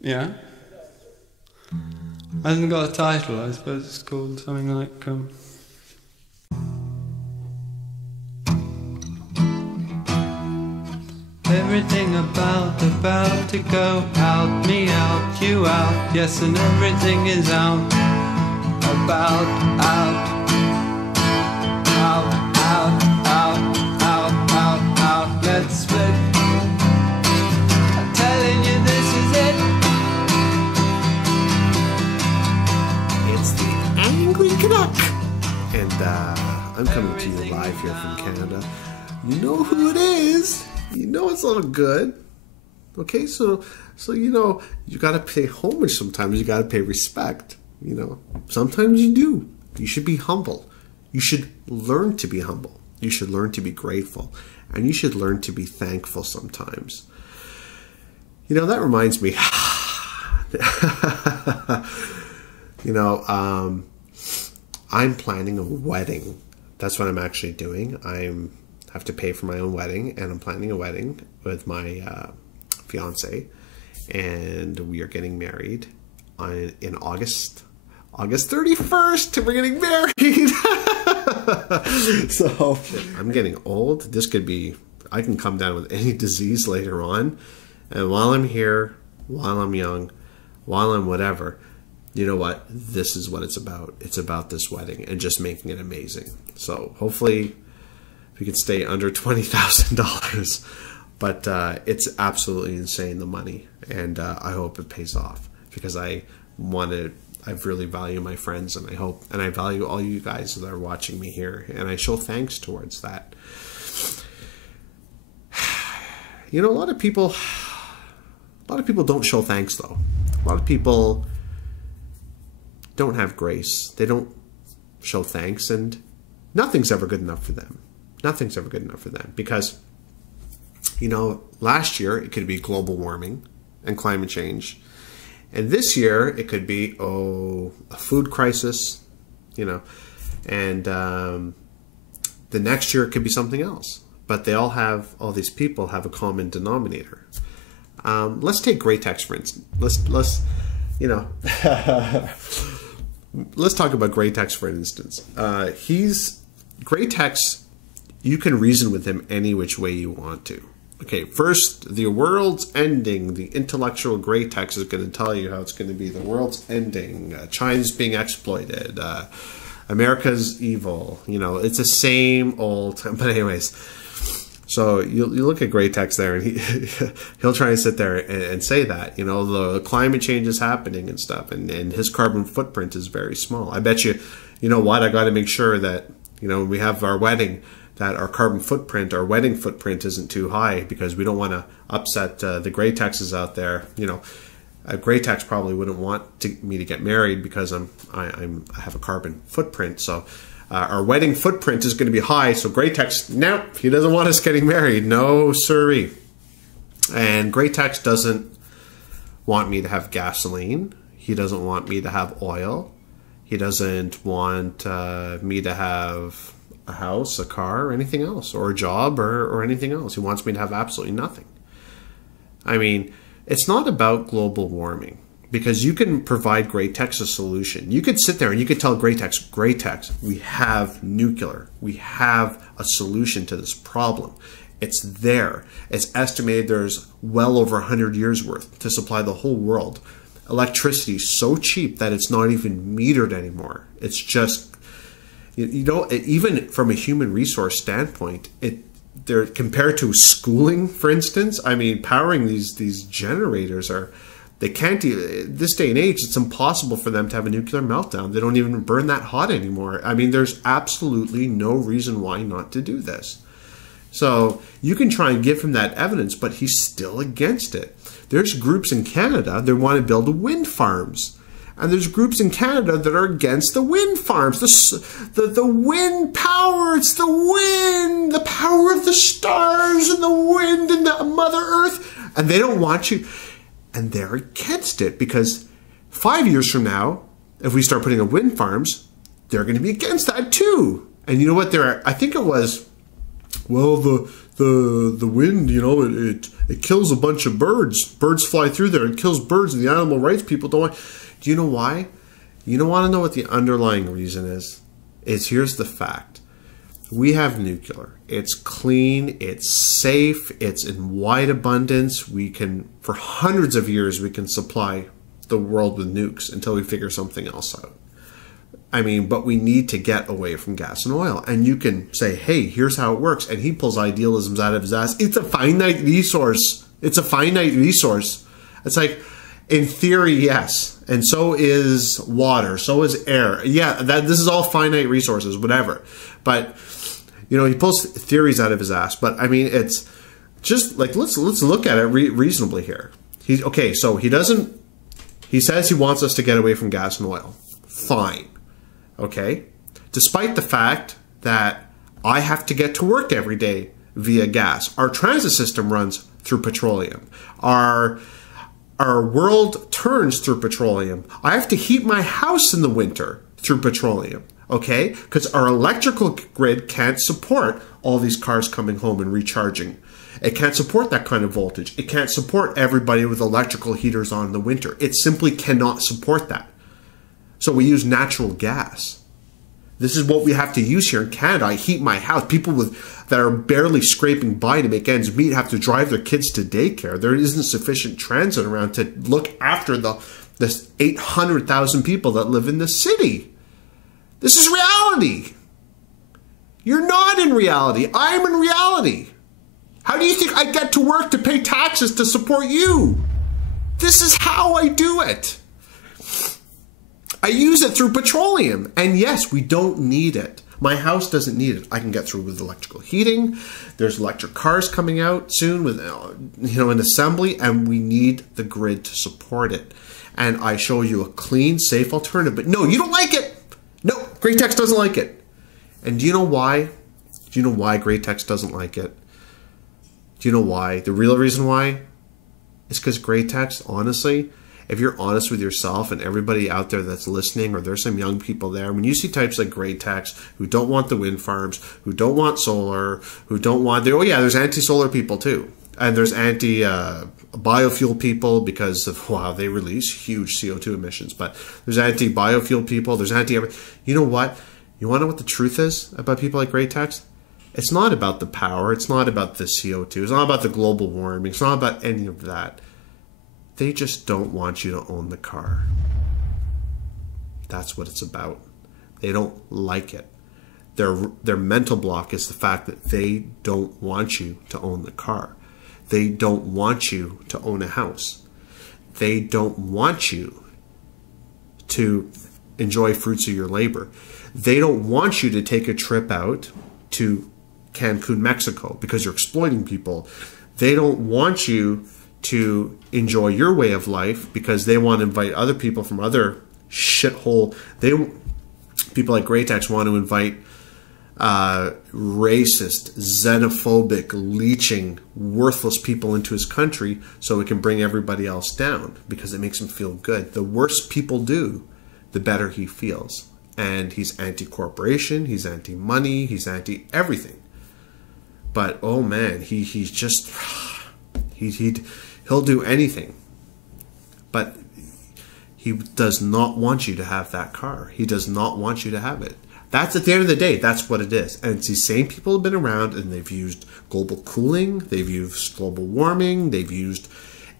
Yeah. Hasn't got a title. I suppose it's called something like everything about to go out, me out, you out, yes, and everything is out, about, out, out, out, out, out, out, out, let's split. I'm telling you this is it. It's the Angry Canuck, and I'm coming to you live here from Canada. You know who it is. You know it's all good. Okay, so you know, you gotta pay homage sometimes, you gotta pay respect. You know, sometimes you do. You should be humble. You should learn to be humble. You should learn to be grateful. And you should learn to be thankful sometimes. You know, that reminds me. You know, I'm planning a wedding. That's what I'm actually doing. I have to pay for my own wedding, and I'm planning a wedding with my fiance, and we are getting married in August 31st. We're getting married. So I'm getting old. This could be, I can come down with any disease later on, and while I'm here, while I'm young, while I'm whatever, you know what? This is what it's about. It's about this wedding and just making it amazing. So hopefully we can stay under $20,000, but it's absolutely insane, the money, and I hope it pays off, because I really value my friends, and I value all you guys that are watching me here, and I show thanks towards that. You know, a lot of people don't show thanks, though. A lot of people don't have grace. They don't show thanks, and nothing's ever good enough for them. Nothing's ever good enough for them, because, you know, last year it could be global warming and climate change. And this year it could be, a food crisis, you know, and the next year it could be something else. But all these people have a common denominator. Let's take Gratex, for instance. Let's you know, let's talk about Gratex, for instance. Gratex, you can reason with him any which way you want to. Okay, first, the world's ending. The intellectual Gratex is going to tell you how it's going to be. The world's ending. China's being exploited. America's evil. You know, it's the same old. But anyways, so you look at Gratex there, and he'll try and sit there and say that, you know, the climate change is happening and stuff, and his carbon footprint is very small. I bet you, you know what? I got to make sure that, you know, when we have our wedding, that our carbon footprint, our wedding footprint, isn't too high, because we don't want to upset the Gratexes out there. You know, Gratex probably wouldn't want me to get married because I have a carbon footprint. So our wedding footprint is going to be high. So Gratex, no, he doesn't want us getting married. No, sirree. And Gratex doesn't want me to have gasoline. He doesn't want me to have oil. He doesn't want me to have a house, a car, or anything else, or a job, or anything else. He wants me to have absolutely nothing. I mean, it's not about global warming, because you can provide Gratex a solution. You could sit there and you could tell Gratex, we have nuclear. We have a solution to this problem. It's there. It's estimated there's well over 100 years worth to supply the whole world. Electricity is so cheap that it's not even metered anymore. It's just, you know, even from a human resource standpoint, they're compared to schooling, for instance. I mean, powering these generators they can't. This day and age, it's impossible for them to have a nuclear meltdown. They don't even burn that hot anymore. I mean, there's absolutely no reason why not to do this. So you can try and give him that evidence, but he's still against it. There's groups in Canada that want to build wind farms. And there's groups in Canada that are against the wind farms. The wind power, it's the wind, the power of the stars and the wind and the Mother Earth. And they don't want you. And they're against it, because 5 years from now, if we start putting up wind farms, they're going to be against that too. And you know what? I think it was well, the wind, you know, it kills a bunch of birds. Birds fly through there and kills birds, and the animal rights people don't want. Do you know why? You don't want to know what the underlying reason is? Here's the fact. We have nuclear. It's clean, it's safe, it's in wide abundance. We can, for hundreds of years, we can supply the world with nukes until we figure something else out. I mean, but we need to get away from gas and oil. And you can say, hey, here's how it works. And he pulls idealisms out of his ass. It's a finite resource. It's a finite resource. It's like, in theory, yes. And so is water. So is air. Yeah, this is all finite resources, whatever. But, you know, he pulls theories out of his ass. But, I mean, it's just like, let's look at it reasonably here. Okay, so he says he wants us to get away from gas and oil. Fine. Okay? Despite the fact that I have to get to work every day via gas. Our transit system runs through petroleum. Our world turns through petroleum. I have to heat my house in the winter through petroleum. Okay? Because our electrical grid can't support all these cars coming home and recharging. It can't support that kind of voltage. It can't support everybody with electrical heaters on in the winter. It simply cannot support that. So we use natural gas. This is what we have to use here in Canada. I heat my house. People that are barely scraping by to make ends meet have to drive their kids to daycare. There isn't sufficient transit around to look after this 800,000 people that live in the city. This is reality. You're not in reality. I'm in reality. How do you think I get to work to pay taxes to support you? This is how I do it. I use it through petroleum. And yes, we don't need it. My house doesn't need it. I can get through with electrical heating. There's electric cars coming out soon with, you know, an assembly, and we need the grid to support it. And I show you a clean, safe alternative. But no, you don't like it. No, Gratex doesn't like it. And do you know why? Do you know why Gratex doesn't like it? Do you know why? The real reason why is because Gratex, honestly, if you're honest with yourself and everybody out there that's listening, or there's some young people there, when you see types like Gratex who don't want the wind farms, who don't want solar, who don't want, oh yeah, there's anti-solar people too. And there's anti-biofuel people because of, wow, they release huge CO2 emissions. But there's anti-biofuel people, there's you know what? You want to know what the truth is about people like Gratex? It's not about the power. It's not about the CO2. It's not about the global warming. It's not about any of that. They just don't want you to own the car. That's what it's about. They don't like it. Their mental block is the fact that they don't want you to own the car. They don't want you to own a house. They don't want you to enjoy fruits of your labor. They don't want you to take a trip out to Cancun, Mexico, because you're exploiting people. They don't want you to enjoy your way of life because they want to invite other people from other shithole. People like Gratex want to invite racist, xenophobic, leeching, worthless people into his country so it can bring everybody else down because it makes him feel good. The worse people do, the better he feels. And he's anti-corporation, he's anti-money, he's anti-everything. But oh man, he's just he'll do anything. But he does not want you to have that car. He does not want you to have it. That's, at the end of the day, that's what it is. And it's these same people have been around, and they've used global cooling, they've used global warming, they've used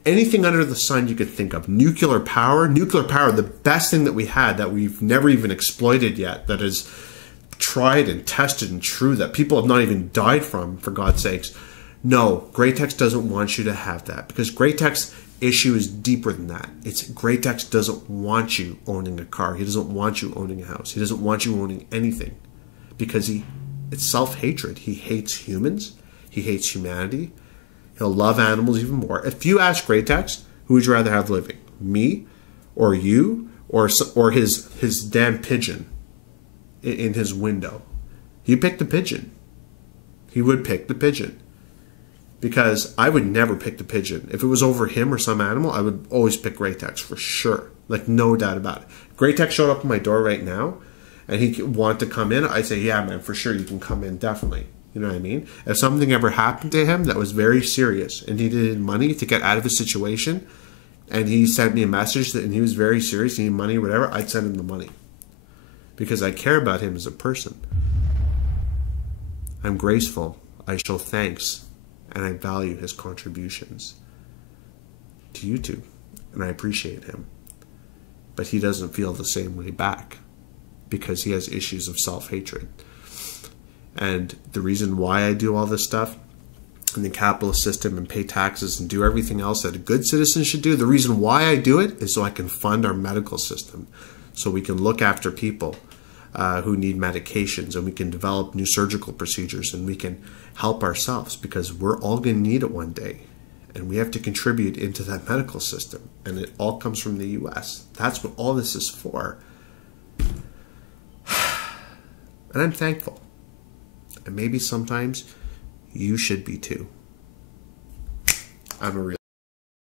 anything under the sun you could think of. Nuclear power, the best thing that we had that we've never even exploited yet, that is tried and tested and true, that people have not even died from, for God's sakes. No, Gratex doesn't want you to have that, because Gratex issue is deeper than that. It's Gratex doesn't want you owning a car. He doesn't want you owning a house. He doesn't want you owning anything, because it's self-hatred. He hates humans. He hates humanity. He'll love animals even more. If you ask Gratex, who would you rather have living? Me or you or his damn pigeon in his window? He'd pick the pigeon. He would pick the pigeon. Because I would never pick the pigeon. If it was over him or some animal, I would always pick Gratex for sure. Like, no doubt about it. If Gratex showed up at my door right now and he wanted to come in, I'd say, yeah, man, for sure you can come in, definitely. You know what I mean? If something ever happened to him that was very serious and he needed money to get out of his situation, and he sent me a message and he was very serious, he needed money, whatever, I'd send him the money. Because I care about him as a person. I'm graceful. I show thanks. And I value his contributions to YouTube. And I appreciate him. But he doesn't feel the same way back. Because he has issues of self-hatred. And the reason why I do all this stuff in the capitalist system and pay taxes and do everything else that a good citizen should do, the reason why I do it is so I can fund our medical system. So we can look after people who need medications, and we can develop new surgical procedures, and we can help ourselves, because we're all going to need it one day. And we have to contribute into that medical system. And it all comes from the US. That's what all this is for. And I'm thankful. And maybe sometimes you should be too. I'm a real